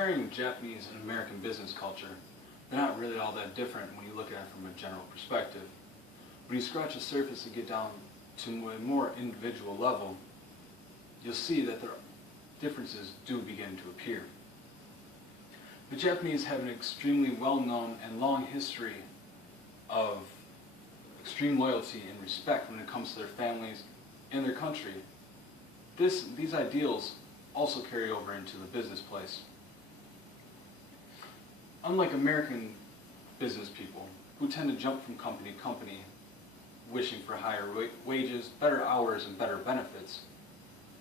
comparing Japanese and American business culture, they're not really all that different when you look at it from a general perspective. When you scratch the surface and get down to a more individual level, you'll see that their differences do begin to appear. The Japanese have an extremely well-known and long history of extreme loyalty and respect when it comes to their families and their country. These ideals also carry over into the business place. Unlike American business people, who tend to jump from company to company, wishing for higher wages, better hours, and better benefits,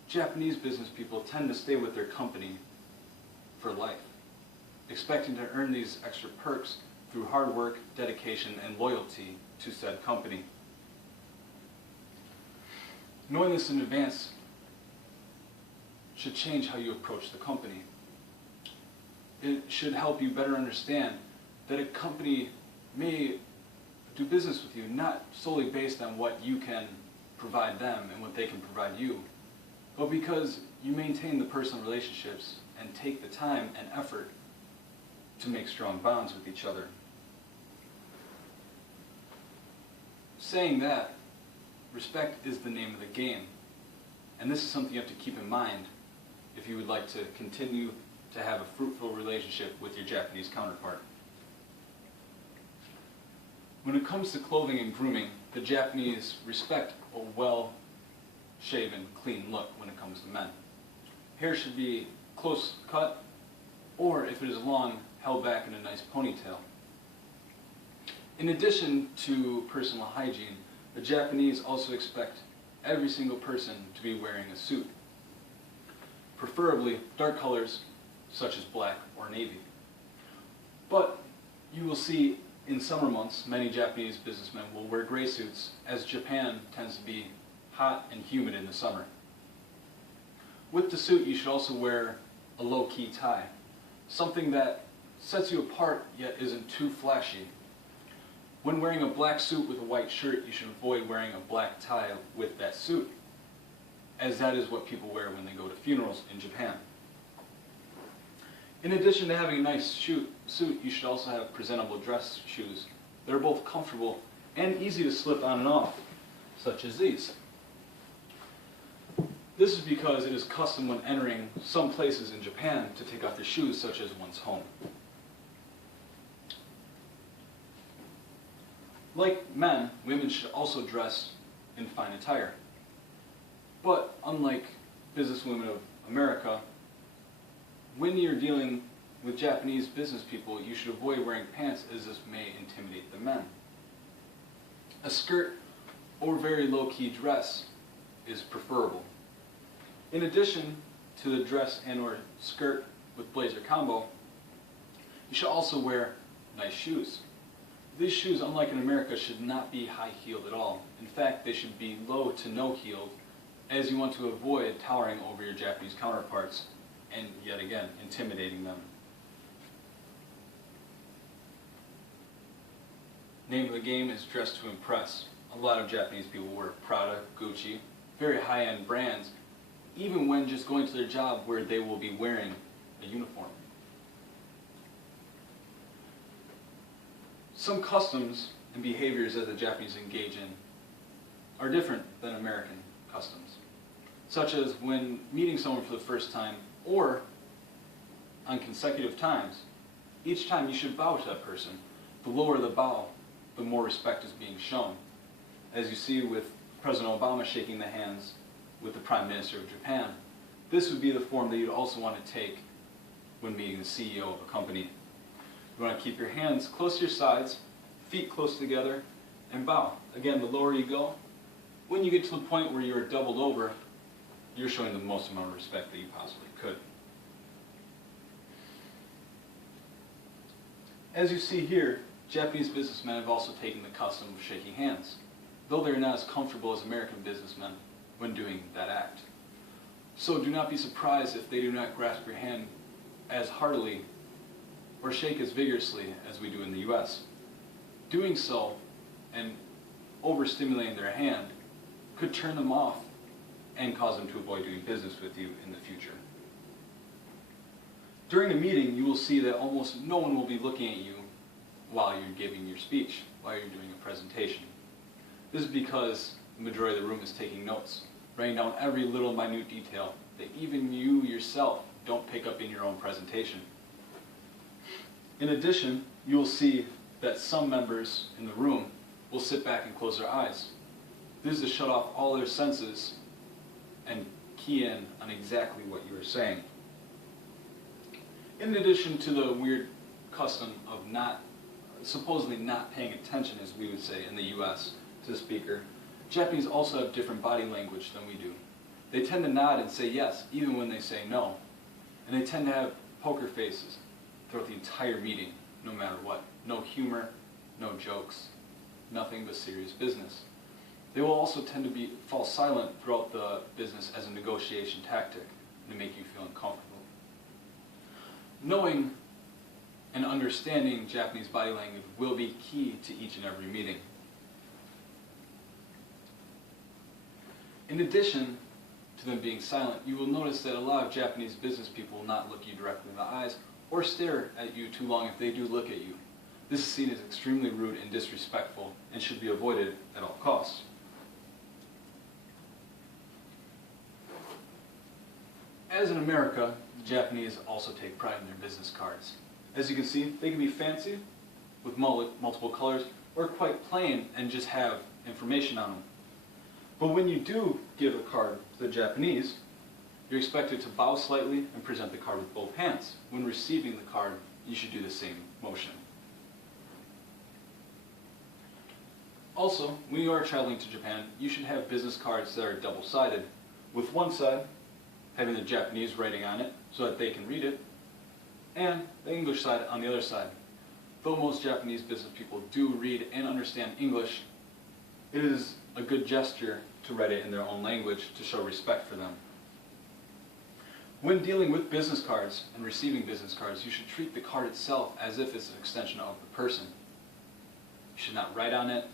Japanese business people tend to stay with their company for life, expecting to earn these extra perks through hard work, dedication, and loyalty to said company. Knowing this in advance should change how you approach the company. It should help you better understand that a company may do business with you not solely based on what you can provide them and what they can provide you, but because you maintain the personal relationships and take the time and effort to make strong bonds with each other. Saying that, respect is the name of the game, and this is something you have to keep in mind if you would like to continue to have a fruitful relationship with your Japanese counterpart. When it comes to clothing and grooming, the Japanese respect a well-shaven, clean look when it comes to men. Hair should be close cut, or if it is long, held back in a nice ponytail. In addition to personal hygiene, the Japanese also expect every single person to be wearing a suit, preferably dark colors such as black or navy. But you will see in summer months, many Japanese businessmen will wear gray suits, as Japan tends to be hot and humid in the summer. With the suit, you should also wear a low-key tie, something that sets you apart yet isn't too flashy. When wearing a black suit with a white shirt, you should avoid wearing a black tie with that suit, as that is what people wear when they go to funerals in Japan. In addition to having a nice suit, you should also have presentable dress shoes that are both comfortable and easy to slip on and off, such as these. This is because it is custom when entering some places in Japan to take off your shoes, such as one's home. Like men, women should also dress in fine attire. But unlike businesswomen of America, when you're dealing with Japanese business people, you should avoid wearing pants, as this may intimidate the men. A skirt or very low-key dress is preferable. In addition to the dress and or skirt with blazer combo, you should also wear nice shoes. These shoes, unlike in America, should not be high-heeled at all. In fact, they should be low to no-heeled, as you want to avoid towering over your Japanese counterparts and, yet again, intimidating them. Name of the game is dress to impress. A lot of Japanese people wear Prada, Gucci, very high-end brands, even when just going to their job where they will be wearing a uniform. Some customs and behaviors that the Japanese engage in are different than American customs, such as when meeting someone for the first time or on consecutive times. Each time you should bow to that person. The lower the bow, the more respect is being shown, as you see with President Obama shaking the hands with the Prime Minister of Japan. This would be the form that you'd also want to take when meeting the CEO of a company. You want to keep your hands close to your sides, feet close together, and bow. Again, the lower you go, when you get to the point where you're doubled over, you're showing the most amount of respect that you possibly could. As you see here, Japanese businessmen have also taken the custom of shaking hands, though they're not as comfortable as American businessmen when doing that act. So do not be surprised if they do not grasp your hand as heartily or shake as vigorously as we do in the US. Doing so and overstimulating their hand could turn them off and cause them to avoid doing business with you in the future. During a meeting, you will see that almost no one will be looking at you while you're giving your speech, while you're doing a presentation. This is because the majority of the room is taking notes, writing down every little minute detail that even you yourself don't pick up in your own presentation. In addition, you will see that some members in the room will sit back and close their eyes. This is to shut off all their senses and key in on exactly what you are saying. In addition to the weird custom of supposedly not paying attention, as we would say in the US, to the speaker, Japanese also have different body language than we do. They tend to nod and say yes, even when they say no. And they tend to have poker faces throughout the entire meeting, no matter what. No humor, no jokes, nothing but serious business. They will also tend to fall silent throughout the business as a negotiation tactic to make you feel uncomfortable. Knowing and understanding Japanese body language will be key to each and every meeting. In addition to them being silent, you will notice that a lot of Japanese business people will not look you directly in the eyes or stare at you too long if they do look at you. This is seen as extremely rude and disrespectful and should be avoided at all costs. As in America, the Japanese also take pride in their business cards. As you can see, they can be fancy with multiple colors or quite plain and just have information on them. But when you do give a card to the Japanese, you're expected to bow slightly and present the card with both hands. When receiving the card, you should do the same motion. Also, when you are traveling to Japan, you should have business cards that are double-sided, with one side having the Japanese writing on it so that they can read it, and the English side on the other side. Though most Japanese business people do read and understand English, it is a good gesture to write it in their own language to show respect for them. When dealing with business cards and receiving business cards, you should treat the card itself as if it's an extension of the person. You should not write on it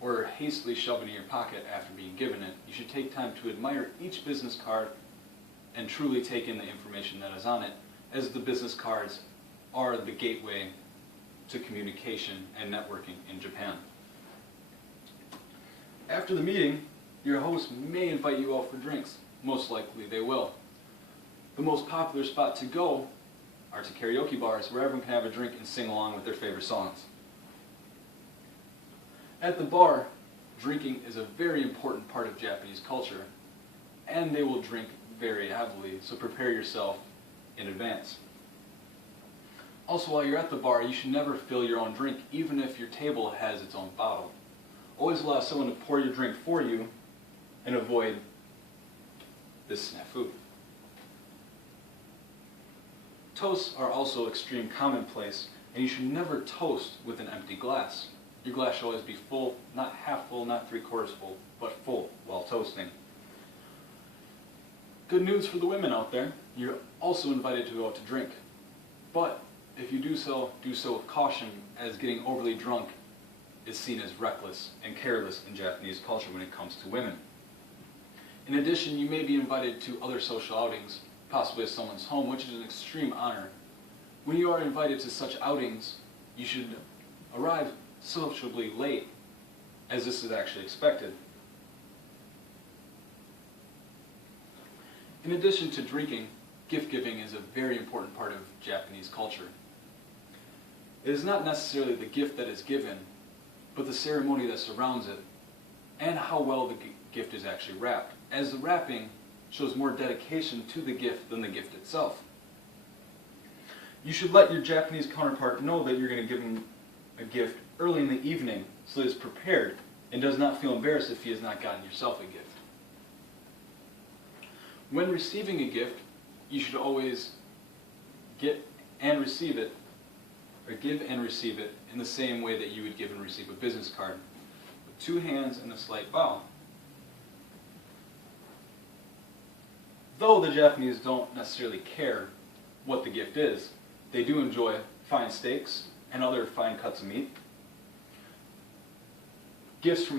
or hastily shove it in your pocket after being given it. You should take time to admire each business card and truly take in the information that is on it, as the business cards are the gateway to communication and networking in Japan. After the meeting, your host may invite you out for drinks. Most likely they will. The most popular spot to go are to karaoke bars where everyone can have a drink and sing along with their favorite songs. At the bar, drinking is a very important part of Japanese culture, and they will drink very heavily, so prepare yourself in advance. Also, while you're at the bar, you should never fill your own drink, even if your table has its own bottle. Always allow someone to pour your drink for you and avoid this snafu. Toasts are also extreme commonplace, and you should never toast with an empty glass. Your glass should always be full, not half full, not three-quarters full, but full while toasting. Good news for the women out there, you're also invited to go out to drink. But if you do so with caution, as getting overly drunk is seen as reckless and careless in Japanese culture when it comes to women. In addition, you may be invited to other social outings, possibly at someone's home, which is an extreme honor. When you are invited to such outings, you should arrive sociably late, as this is actually expected. In addition to drinking, gift giving is a very important part of Japanese culture. It is not necessarily the gift that is given, but the ceremony that surrounds it, and how well the gift is actually wrapped, as the wrapping shows more dedication to the gift than the gift itself. You should let your Japanese counterpart know that you're going to give him a gift early in the evening so that he's prepared and does not feel embarrassed if he has not gotten yourself a gift. When receiving a gift, you should always get and receive it, or give and receive it in the same way that you would give and receive a business card, with two hands and a slight bow. Though the Japanese don't necessarily care what the gift is, they do enjoy fine steaks and other fine cuts of meat. Gifts from